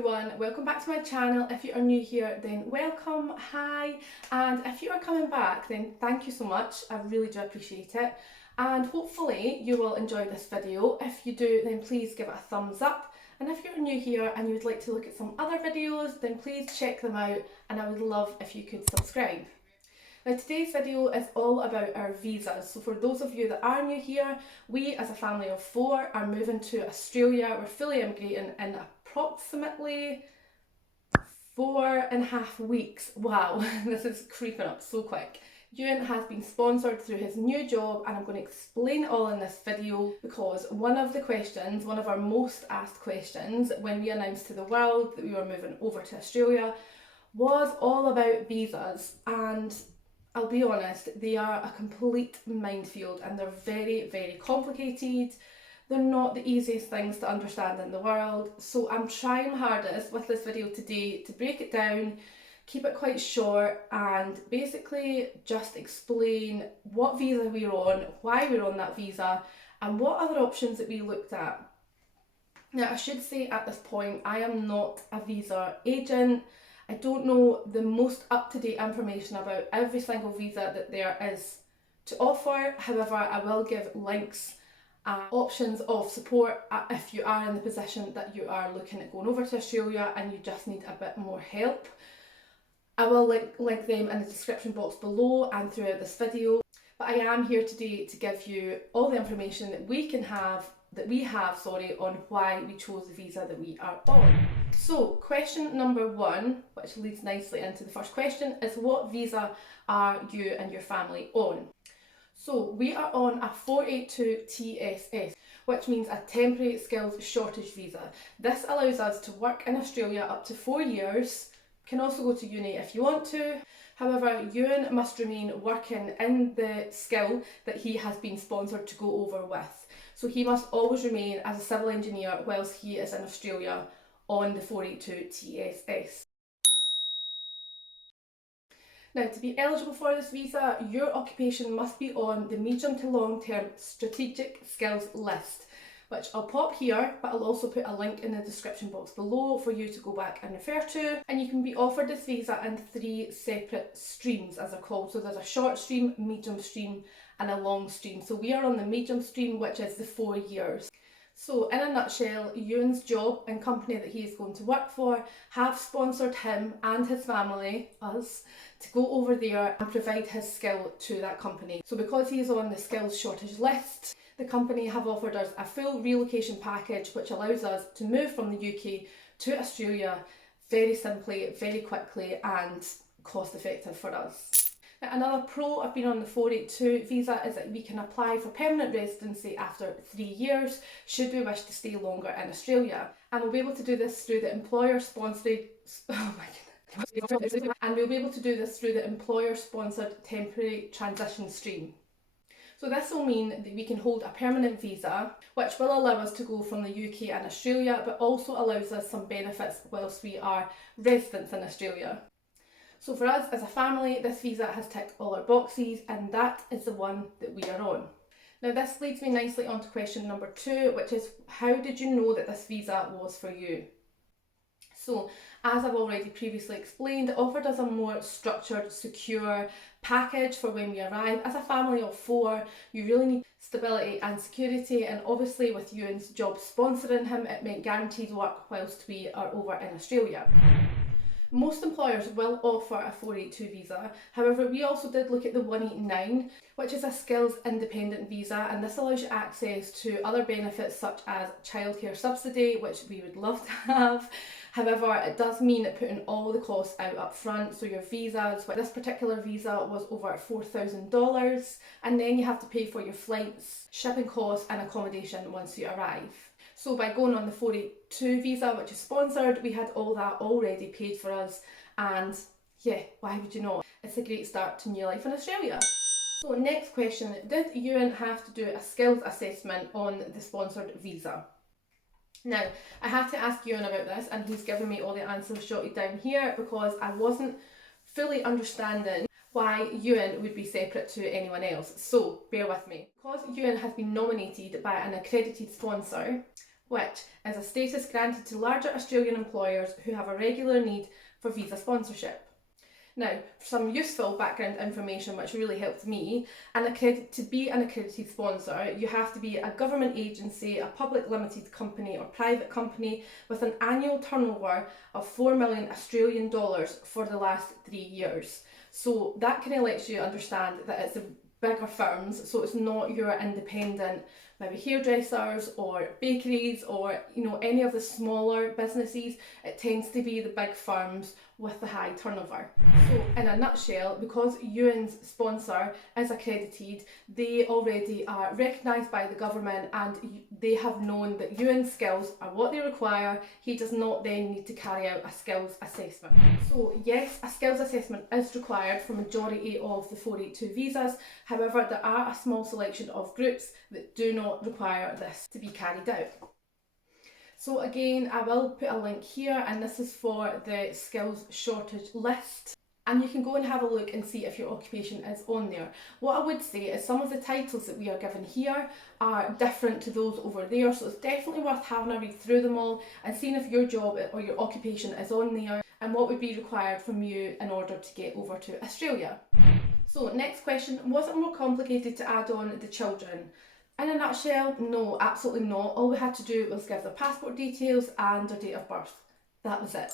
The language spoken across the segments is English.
everyone, welcome back to my channel. If you are new here, then welcome, hi, and if you are coming back, then thank you so much. I really do appreciate it, and hopefully you will enjoy this video. If you do, then please give it a thumbs up, and if you're new here and you would like to look at some other videos, then please check them out, and I would love if you could subscribe. Now today's video is all about our visas. So for those of you that are new here, we as a family of 4 are moving to Australia. We're fully immigrating in approximately 4.5 weeks. Wow, this is creeping up so quick. Ewan has been sponsored through his new job, and I'm going to explain it all in this video because one of our most asked questions when we announced to the world that we were moving over to Australia was all about visas, and I'll be honest, they are a complete minefield and they're very, very complicated. They're not the easiest things to understand in the world, so I'm trying my hardest with this video today to break it down, keep it quite short, and basically just explain what visa we're on, why we're on that visa, and what other options that we looked at. Now, I should say at this point, I am not a visa agent. I don't know the most up-to-date information about every single visa that there is to offer. However, I will give links and options of support if you are in the position that you are looking at going over to Australia and you just need a bit more help. I will link them in the description box below and throughout this video. But I am here today to give you all the information that we have on why we chose the visa that we are on. So question number 1, which leads nicely into the first question, is what visa are you and your family on? So we are on a 482 TSS, which means a temporary skills shortage visa. This allows us to work in Australia up to 4 years, can also go to uni if you want to. However, Ewan must remain working in the skill that he has been sponsored to go over with. So he must always remain as a civil engineer whilst he is in Australia on the 482 TSS. Now, to be eligible for this visa, your occupation must be on the medium to long term strategic skills list, which I'll pop here, but I'll also put a link in the description box below for you to go back and refer to. And you can be offered this visa in 3 separate streams, as they're called. So there's a short stream, medium stream, and a long stream. So we are on the medium stream, which is the 4 years. So in a nutshell, Ewan's job and company that he is going to work for have sponsored him and his family, us, to go over there and provide his skill to that company. So because he is on the skills shortage list, the company have offered us a full relocation package which allows us to move from the UK to Australia very simply, very quickly, and cost effective for us. Now, another pro of being on the 482 visa is that we can apply for permanent residency after 3 years should we wish to stay longer in Australia, and we'll be able to do this through the employer-sponsored employer-sponsored temporary transition stream. So this will mean that we can hold a permanent visa, which will allow us to go from the UK and Australia, but also allows us some benefits whilst we are residents in Australia. So for us as a family, this visa has ticked all our boxes, and that is the one that we are on. Now this leads me nicely on to question number 2, which is how did you know that this visa was for you? So as I've already previously explained, it offered us a more structured, secure package for when we arrive. As a family of 4, you really need stability and security, and obviously with Ewan's job sponsoring him, it meant guaranteed work whilst we are over in Australia. Most employers will offer a 482 visa, however we also did look at the 189, which is a skills independent visa, and this allows you access to other benefits such as childcare subsidy, which we would love to have. However, it does mean putting all the costs out up front, so your visas, this particular visa was over $4,000, and then you have to pay for your flights, shipping costs and accommodation once you arrive. So by going on the 482 visa, which is sponsored, we had all that already paid for us, and yeah, why would you not? It's a great start to new life in Australia. So next question, did Ewan have to do a skills assessment on the sponsored visa? Now, I have to ask Ewan about this, and he's given me all the answers jotted down here because I wasn't fully understanding why Ewan would be separate to anyone else, so bear with me. Because Ewan has been nominated by an accredited sponsor, which is a status granted to larger Australian employers who have a regular need for visa sponsorship. Now, for some useful background information which really helped me, to be an accredited sponsor, you have to be a government agency, a public limited company or private company with an annual turnover of 4 million Australian dollars for the last 3 years. So that kind of lets you understand that it's the bigger firms, so it's not your independent maybe hairdressers or bakeries or any of the smaller businesses. It tends to be the big firms with the high turnover. So in a nutshell, because Ewan's sponsor is accredited, they already are recognised by the government and they have known that Ewan's skills are what they require. He does not then need to carry out a skills assessment. So yes, a skills assessment is required for majority of the 482 visas. However, there are a small selection of groups that do not require this to be carried out. So again, I will put a link here, and this is for the skills shortage list. And you can go and have a look and see if your occupation is on there. What I would say is some of the titles that we are given here are different to those over there, so it's definitely worth having a read through them all and seeing if your job or your occupation is on there and what would be required from you in order to get over to Australia. So next question, was it more complicated to add on the children? In a nutshell, no, absolutely not. All we had to do was give their passport details and their date of birth. That was it.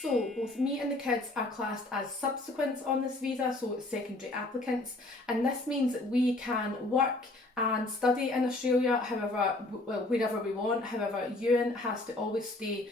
So both me and the kids are classed as subsequents on this visa, so secondary applicants, and this means that we can work and study in Australia wherever we want. However, Ewan has to always stay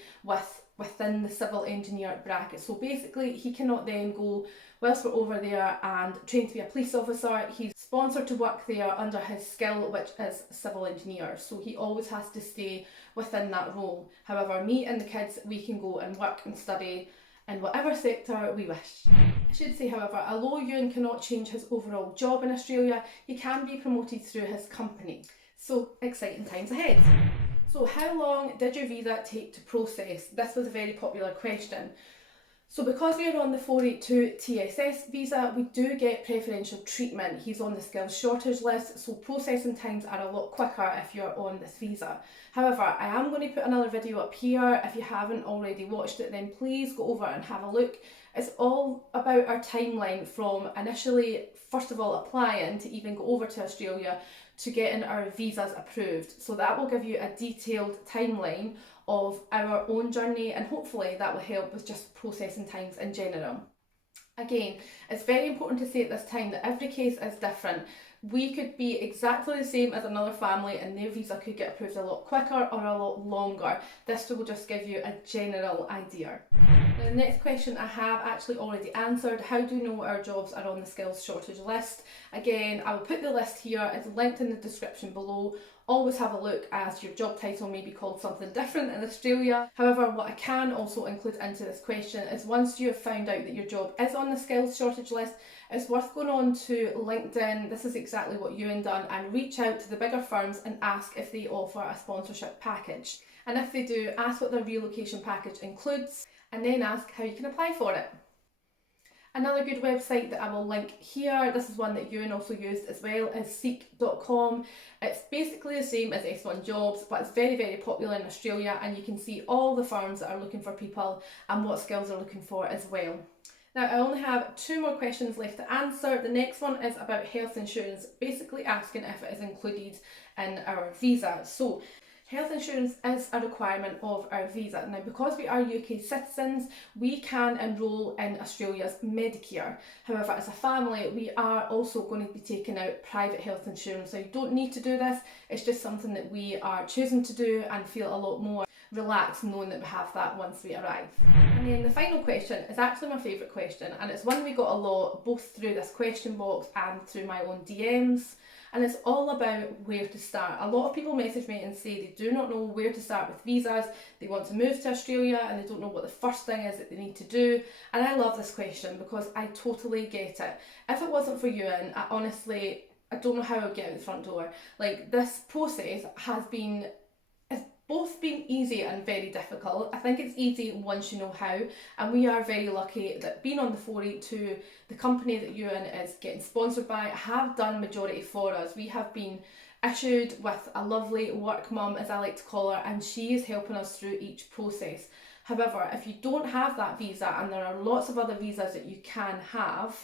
within the civil engineer bracket. So basically he cannot then go whilst we're over there and train to be a police officer. He's sponsored to work there under his skill, which is civil engineer. So he always has to stay within that role. However, me and the kids, we can go and work and study in whatever sector we wish. I should say, however, although Ewan cannot change his overall job in Australia, he can be promoted through his company. So exciting times ahead. So how long did your visa take to process? This was a very popular question. So because we are on the 482 TSS visa, we do get preferential treatment. He's on the skills shortage list, so processing times are a lot quicker if you're on this visa. However, I am going to put another video up here. If you haven't already watched it, then please go over and have a look. It's all about our timeline from initially, first of all, applying to even go over to Australia to getting our visas approved. So that will give you a detailed timeline of our own journey, and hopefully that will help with just processing times in general. Again, it's very important to say at this time that every case is different. We could be exactly the same as another family and their visa could get approved a lot quicker or a lot longer. This will just give you a general idea. Now, the next question I have actually already answered. How do you know our jobs are on the skills shortage list? Again, I will put the list here. It's linked in the description below. Always have a look, as your job title may be called something different in Australia. However, what I can also include into this question is once you have found out that your job is on the skills shortage list, it's worth going on to LinkedIn. This is exactly what Ewan done, and reach out to the bigger firms and ask if they offer a sponsorship package. And if they do, ask what their relocation package includes, and then ask how you can apply for it. Another good website that I will link here, this is one that Ewan also used as well, is seek.com. It's basically the same as S1 Jobs, but it's very, very popular in Australia, and you can see all the firms that are looking for people and what skills they're looking for as well. Now, I only have 2 more questions left to answer. The next one is about health insurance, basically asking if it is included in our visa. So, health insurance is a requirement of our visa. Now, because we are UK citizens, we can enrol in Australia's Medicare. However, as a family, we are also going to be taking out private health insurance. So you don't need to do this. It's just something that we are choosing to do and feel a lot more relaxed knowing that we have that once we arrive. And then the final question is actually my favourite question, and it's one we got a lot both through this question box and through my own DMs. And it's all about where to start. A lot of people message me and say they do not know where to start with visas. They want to move to Australia and they don't know what the first thing is that they need to do. And I love this question because I totally get it. If it wasn't for Ewan, I don't know how I would get out the front door. Like, this process has both been easy and very difficult. I think it's easy once you know how, and we are very lucky that being on the 482, the company that Ewan is getting sponsored by have done majority for us. We have been issued with a lovely work mum, as I like to call her, and she is helping us through each process. However, if you don't have that visa, and there are lots of other visas that you can have,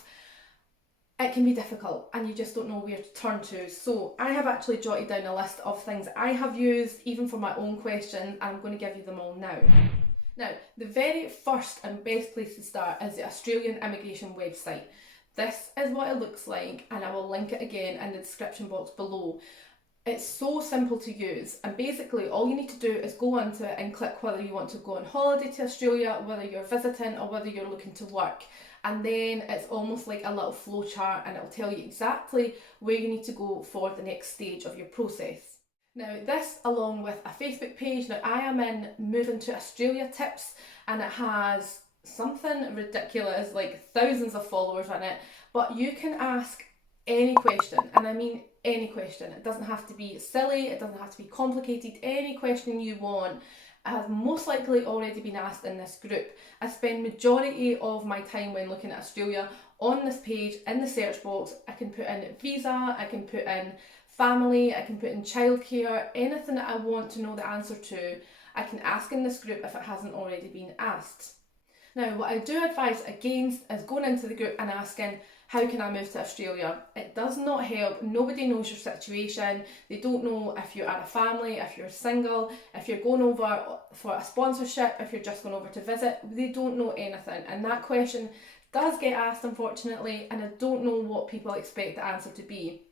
it can be difficult and you just don't know where to turn to. So I have actually jotted down a list of things I have used even for my own questions, and I'm going to give you them all now. Now, the very first and best place to start is the Australian immigration website. This is what it looks like, and I will link it again in the description box below. It's so simple to use, and basically all you need to do is go onto it and click whether you want to go on holiday to Australia, whether you're visiting or whether you're looking to work. And then it's almost like a little flow chart, and it'll tell you exactly where you need to go for the next stage of your process. Now this, along with a Facebook page, now I am in Moving to Australia Tips, and it has something ridiculous, like thousands of followers on it, but you can ask any question, and I mean any question. It doesn't have to be silly, it doesn't have to be complicated. Any question you want has most likely already been asked in this group. I spend majority of my time when looking at Australia on this page. In the search box, I can put in visa, I can put in family, I can put in childcare, anything that I want to know the answer to, I can ask in this group if it hasn't already been asked. Now, what I do advise against is going into the group and asking, how can I move to Australia? It does not help. Nobody knows your situation. They don't know if you are a family, if you're single, if you're going over for a sponsorship, if you're just going over to visit. They don't know anything. And that question does get asked, unfortunately, and I don't know what people expect the answer to be.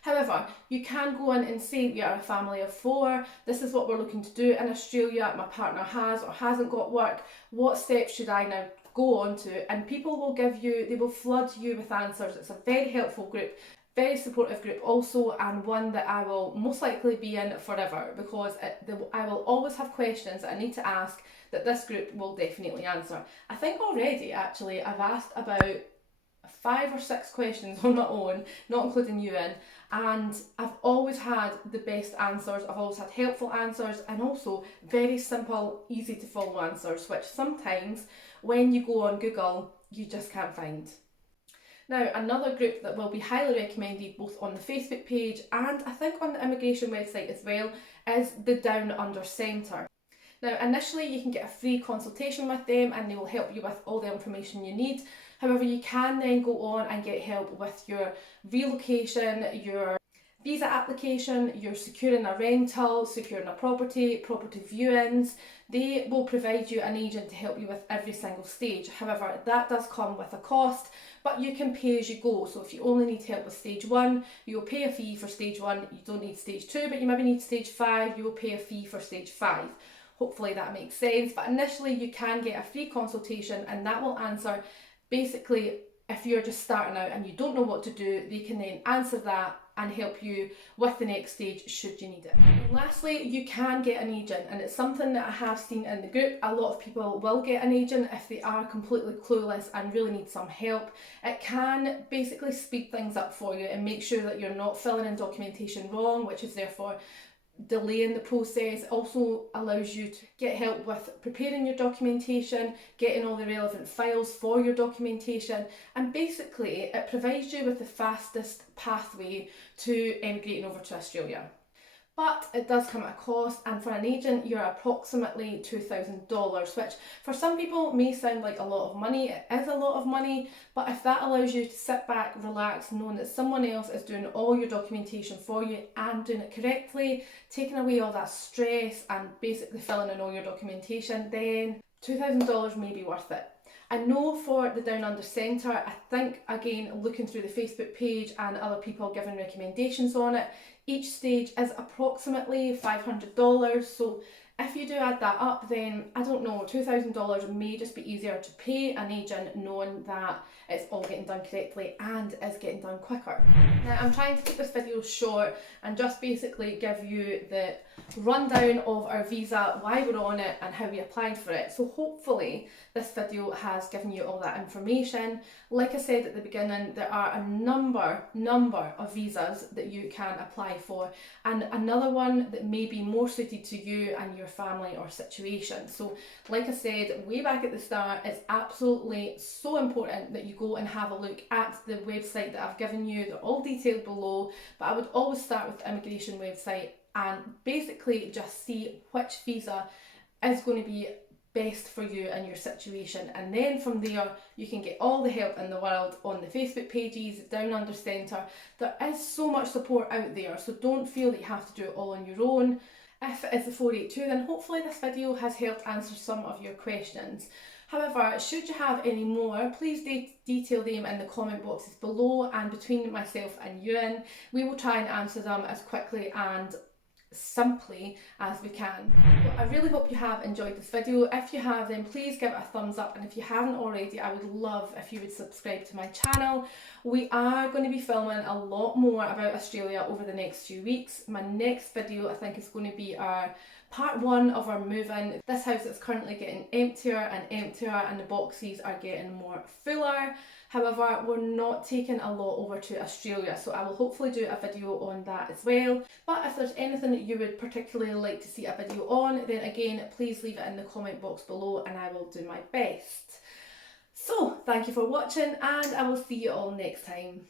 However, you can go in and say we are a family of 4, this is what we're looking to do in Australia, my partner has or hasn't got work, what steps should I now go on to? And people will they will flood you with answers. It's a very helpful group, very supportive group also, and one that I will most likely be in forever, because I will always have questions that I need to ask that this group will definitely answer. I think already actually I've asked about 5 or 6 questions on my own, not including you in, and I've always had the best answers. I've always had helpful answers, and also very simple, easy to follow answers, which sometimes when you go on Google you just can't find. Now, another group that will be highly recommended both on the Facebook page and I think on the immigration website as well is the Down Under Centre. Now, initially you can get a free consultation with them and they will help you with all the information you need. However, you can then go on and get help with your relocation, your visa application, you're securing a rental, securing a property viewings. They will provide you an agent to help you with every single stage. However, that does come with a cost, but you can pay as you go. So if you only need help with stage 1, you will pay a fee for stage 1. You don't need stage 2, but you maybe need stage 5, you will pay a fee for stage 5. Hopefully that makes sense. But initially you can get a free consultation, and that will answer basically, if you're just starting out and you don't know what to do, they can then answer that and help you with the next stage should you need it. And lastly, you can get an agent, and it's something that I have seen in the group. A lot of people will get an agent if they are completely clueless and really need some help. It can basically speed things up for you and make sure that you're not filling in documentation wrong, which is therefore delaying the process. Also allows you to get help with preparing your documentation, getting all the relevant files for your documentation, and basically it provides you with the fastest pathway to emigrating over to Australia. But it does come at a cost, and for an agent you're approximately $2,000, which for some people may sound like a lot of money. It is a lot of money, but if that allows you to sit back, relax, knowing that someone else is doing all your documentation for you and doing it correctly, taking away all that stress and basically filling in all your documentation, then $2,000 may be worth it. I know for the Down Under Centre, I think, again, looking through the Facebook page and other people giving recommendations on it, each stage is approximately $500. So if you do add that up, then I don't know, $2,000 may just be easier to pay an agent knowing that it's all getting done correctly and is getting done quicker. Now, I'm trying to keep this video short and just basically give you the rundown of our visa, why we're on it and how we applied for it. So hopefully this video has given you all that information. Like I said at the beginning, there are a number of visas that you can apply for, and another one that may be more suited to you and your family or situation. So like I said way back at the start, it's absolutely so important that you go and have a look at the website that I've given you. They're all detailed below, but I would always start with the immigration website and basically just see which visa is going to be best for you and your situation, and then from there you can get all the help in the world on the Facebook pages, Down Under Centre. There is so much support out there, so don't feel that you have to do it all on your own. If it is the 482, then hopefully this video has helped answer some of your questions. However, should you have any more, please detail them in the comment boxes below, and between myself and Ewan, we will try and answer them as quickly and simply as we can. Well, I really hope you have enjoyed this video. If you have, then please give it a thumbs up, and if you haven't already, I would love if you would subscribe to my channel. We are going to be filming a lot more about Australia over the next few weeks. My next video I think is going to be our part 1 of our move-in. This house is currently getting emptier and emptier, and the boxes are getting more fuller. However, we're not taking a lot over to Australia, so I will hopefully do a video on that as well. But if there's anything that you would particularly like to see a video on, then again, please leave it in the comment box below and I will do my best. So, thank you for watching, and I will see you all next time.